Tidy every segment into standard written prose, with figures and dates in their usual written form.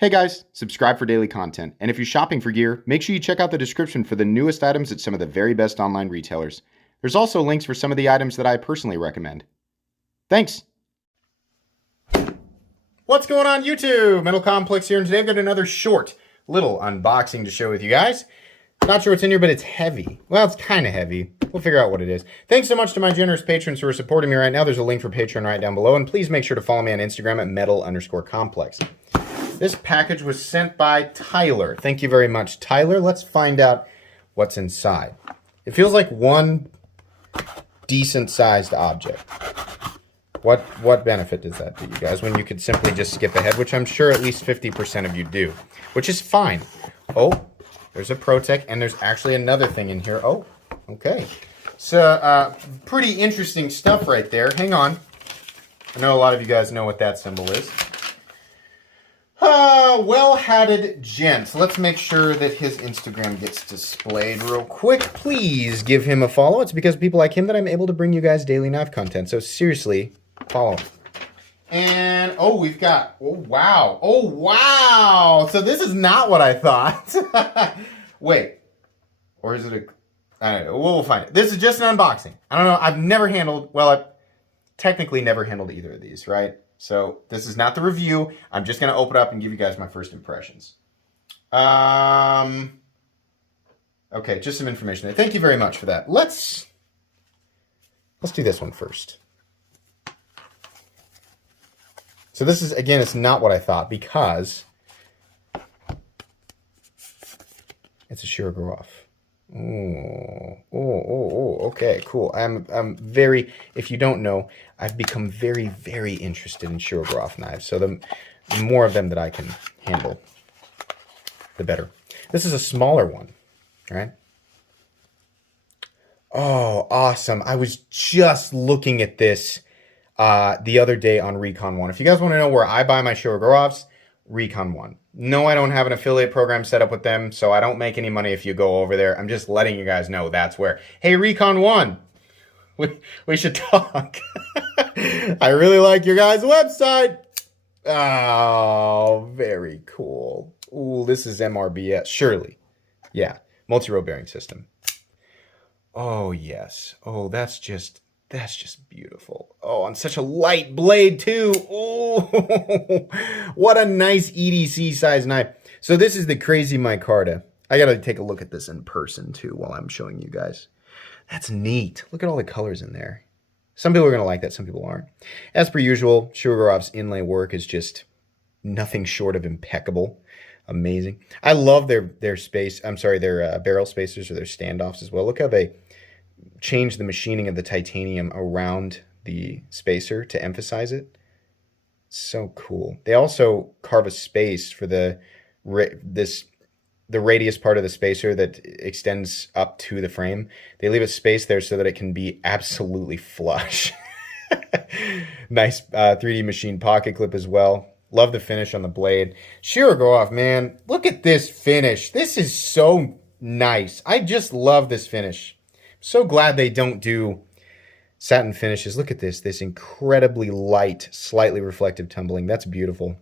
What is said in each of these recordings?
Hey guys, subscribe for daily content, and if you're shopping for gear, make sure you check out the description for the newest items at some of the very best online retailers. There's also links for some of the items that I personally recommend. Thanks! What's going on YouTube? Metal Complex here, and today I've got another short little unboxing to share with you guys. Not sure what's in here, but it's heavy. Well, it's kind of heavy. We'll figure out what it is. Thanks so much to my generous patrons who are supporting me right now. There's a link for Patreon right down below, and please make sure to follow me on Instagram at metal_complex. This package was sent by Tyler. Thank you very much, Tyler. Let's find out what's inside. It feels like one decent-sized object. What benefit does that do you guys when you could simply just skip ahead, which I'm sure at least 50% of you do, which is fine. Oh, there's a ProTech, and there's actually another thing in here. Oh, okay. So, pretty interesting stuff right there. Hang on. I know a lot of you guys know what that symbol is. Well-hatted gent. Let's make sure that his Instagram gets displayed real quick. Please give him a follow. It's because of people like him that I'm able to bring you guys daily knife content. So seriously, follow him. And, oh, we've got, oh, wow. Oh, wow. So this is not what I thought. Wait. Or is it a, I don't know. We'll find it. This is just an unboxing. I don't know. I've never handled, well, I've technically never handled either of these, right? So this is not the review. I'm just going to open up and give you guys my first impressions. Okay, just some information there. Thank you very much for that. Let's do this one first. So this is, again, it's not what I thought because it's a Shirogorov. Okay, cool. I'm very, if you don't know, I've become very, very interested in Shirogorov knives. So the more of them that I can handle, the better. This is a smaller one, right? Oh, awesome. I was just looking at this the other day on Recon 1. If you guys want to know where I buy my Shirogorovs, Recon 1. No, I don't have an affiliate program set up with them, so I don't make any money if you go over there. I'm just letting you guys know that's where. Hey, Recon 1, we should talk. I really like your guys' website. Oh, very cool. Ooh, this is MRBS, surely. Yeah, multi-row bearing system. Oh, yes. Oh, that's just beautiful. Oh, on such a light blade, too. Oh, what a nice EDC size knife. So this is the crazy micarta. I got to take a look at this in person, too, while I'm showing you guys. That's neat. Look at all the colors in there. Some people are going to like that. Some people aren't. As per usual, Shirogorov's inlay work is just nothing short of impeccable. Amazing. I love their barrel spacers or their standoffs as well. Look how they change the machining of the titanium around the spacer to emphasize it. So cool. They also carve a space for the radius part of the spacer that extends up to the frame. They leave a space there so that it can be absolutely flush. Nice 3D machine pocket clip as well. Love the finish on the blade. Shirogorov, man, look at this finish. This is so nice. I just love this finish. So glad they don't do satin finishes. Look at this incredibly light, slightly reflective tumbling. That's beautiful.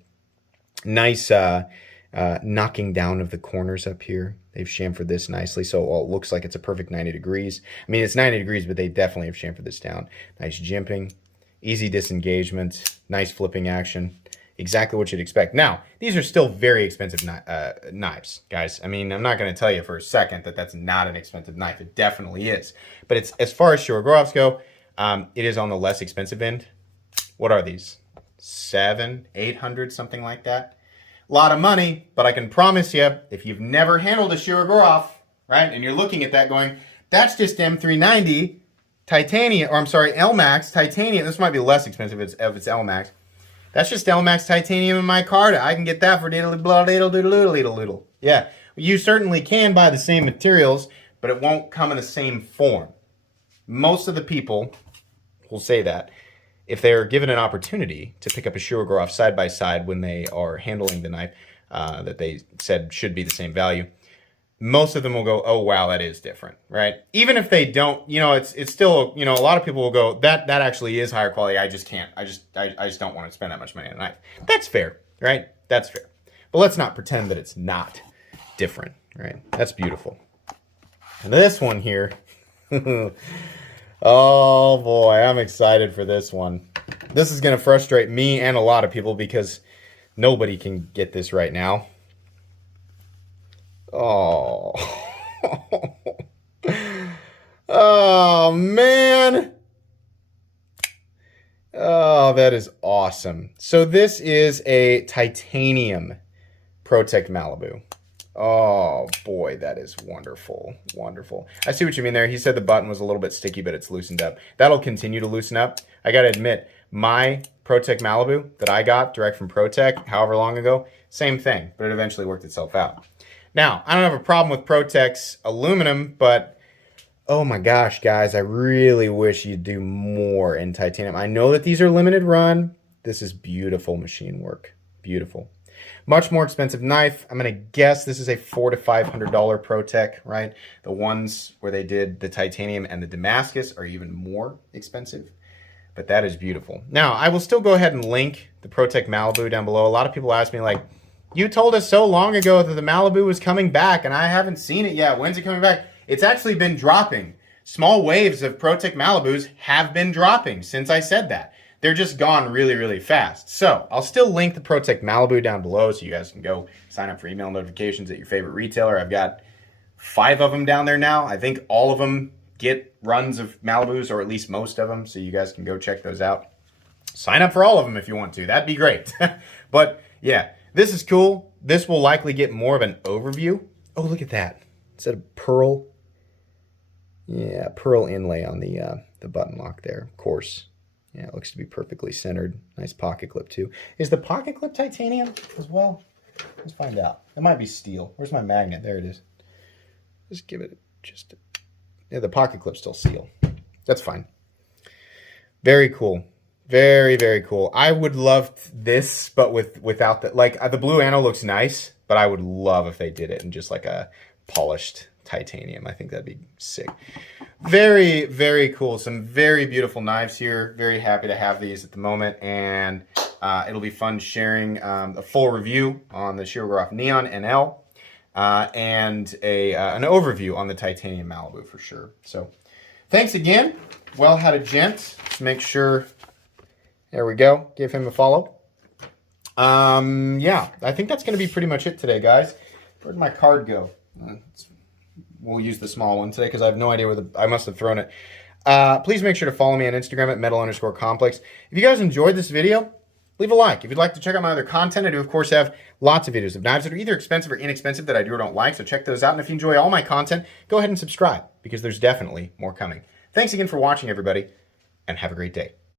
Nice knocking down of the corners up here. They've chamfered this nicely, so it looks like it's a perfect 90 degrees. I mean, it's 90 degrees, but they definitely have chamfered this down. Nice jimping, easy disengagement, nice flipping action. Exactly what you'd expect. Now, these are still very expensive knives, guys. I mean, I'm not going to tell you for a second that that's not an expensive knife. It definitely is. But it's as far as Shirogorovs go, it is on the less expensive end. What are these? $700, $800, something like that. A lot of money, but I can promise you, if you've never handled a Shirogorov, right, and you're looking at that going, that's just M390 titanium, or I'm sorry, LMAX titanium. This might be less expensive if it's LMAX. That's just LMAX titanium in my micarta. I can get that for diddle. Yeah, you certainly can buy the same materials, but it won't come in the same form. Most of the people will say that if they're given an opportunity to pick up a Shirogorov side by side when they are handling the knife that they said should be the same value, most of them will go, oh, wow, that is different, right? Even if they don't, you know, it's still, you know, a lot of people will go, that actually is higher quality. I just can't. I just don't want to spend that much money on a knife. That's fair, right? That's fair. But let's not pretend that it's not different, right? That's beautiful. And this one here, oh boy, I'm excited for this one. This is going to frustrate me and a lot of people because nobody can get this right now. Oh. Oh, man. Oh, that is awesome. So this is a titanium ProTech Malibu. Oh, boy, that is wonderful. Wonderful. I see what you mean there. He said the button was a little bit sticky, but it's loosened up. That'll continue to loosen up. I got to admit, my ProTech Malibu that I got direct from ProTech however long ago, same thing, but it eventually worked itself out. Now, I don't have a problem with ProTech's aluminum, but oh my gosh, guys, I really wish you'd do more in titanium. I know that these are limited run. This is beautiful machine work. Beautiful. Much more expensive knife. I'm going to guess this is a $400 to $500 ProTech, right? The ones where they did the titanium and the Damascus are even more expensive, but that is beautiful. Now, I will still go ahead and link the ProTech Malibu down below. A lot of people ask me, like, you told us so long ago that the Malibu was coming back, and I haven't seen it yet. When's it coming back? It's actually been dropping. Small waves of ProTech Malibus have been dropping since I said that. They're just gone really, really fast. So I'll still link the ProTech Malibu down below so you guys can go sign up for email notifications at your favorite retailer. I've got 5 of them down there now. I think all of them get runs of Malibus, or at least most of them, so you guys can go check those out. Sign up for all of them if you want to. That'd be great. But yeah, this is cool. This will likely get more of an overview. Oh, look at that. Instead of pearl. Yeah, pearl inlay on the button lock there, of course. Yeah, it looks to be perfectly centered. Nice pocket clip, too. Is the pocket clip titanium as well? Let's find out. It might be steel. Where's my magnet? There it is. Just give it just... Yeah, the pocket clip's still steel. That's fine. Very cool. Very, very cool. I would love this, but without the... Like, the blue anno looks nice, but I would love if they did it in just like a polished titanium. I think that'd be sick. Very, very cool. Some very beautiful knives here. Very happy to have these at the moment, and it'll be fun sharing a full review on the Shirogorov Neon NL and an overview on the titanium Malibu for sure. So thanks again. Well had a gent. Let's make sure. There we go. Give him a follow. Yeah, I think that's going to be pretty much it today, guys. Where'd my card go? We'll use the small one today because I have no idea where I must have thrown it. Please make sure to follow me on Instagram at metal_complex. If you guys enjoyed this video, leave a like. If you'd like to check out my other content, I do, of course, have lots of videos of knives that are either expensive or inexpensive that I do or don't like, so check those out. And if you enjoy all my content, go ahead and subscribe because there's definitely more coming. Thanks again for watching, everybody, and have a great day.